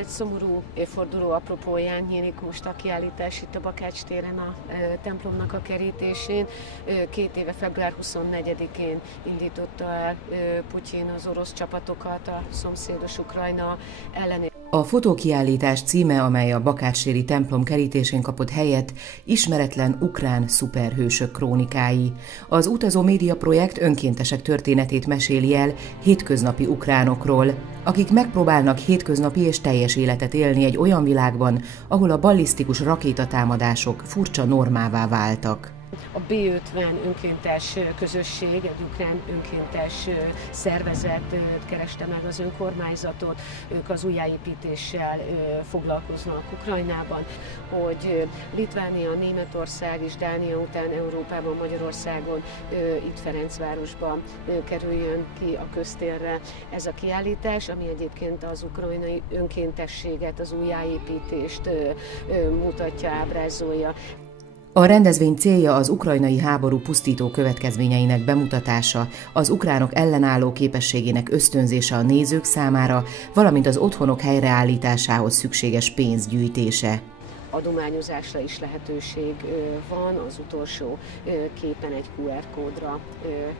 egy szomorú évforduló apropóján nyílik most a kiállítás itt a Bakács téren a templomnak a kerítésén. Két éve február 24-én indította el Putyin az orosz csapatokat a szomszédos Ukrajna ellen. A fotókiállítás címe, amely a Bakácséri templom kerítésén kapott helyet, ismeretlen ukrán szuperhősök krónikái. Az utazó média projekt önkéntesek történetét meséli el hétköznapi ukránokról, akik megpróbálnak hétköznapi és teljes életet élni egy olyan világban, ahol a ballisztikus rakétatámadások furcsa normává váltak. A B50 önkéntes közösség, egy ukrán önkéntes szervezet kereste meg az önkormányzatot, ők az újjáépítéssel foglalkoznak Ukrajnában, hogy Litvánia, Németország és Dánia után Európában, Magyarországon, itt Ferencvárosban kerüljön ki a köztérre ez a kiállítás, ami egyébként az ukrajnai önkéntességet, az újjáépítést mutatja, ábrázolja. A rendezvény célja az ukrajnai háború pusztító következményeinek bemutatása, az ukránok ellenálló képességének ösztönzése a nézők számára, valamint az otthonok helyreállításához szükséges pénz gyűjtése. Adományozásra is lehetőség van, az utolsó képen egy QR kódra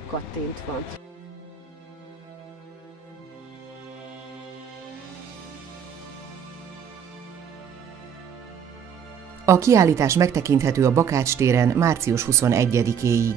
kattintva. A kiállítás megtekinthető a Bakács téren március 21-éig.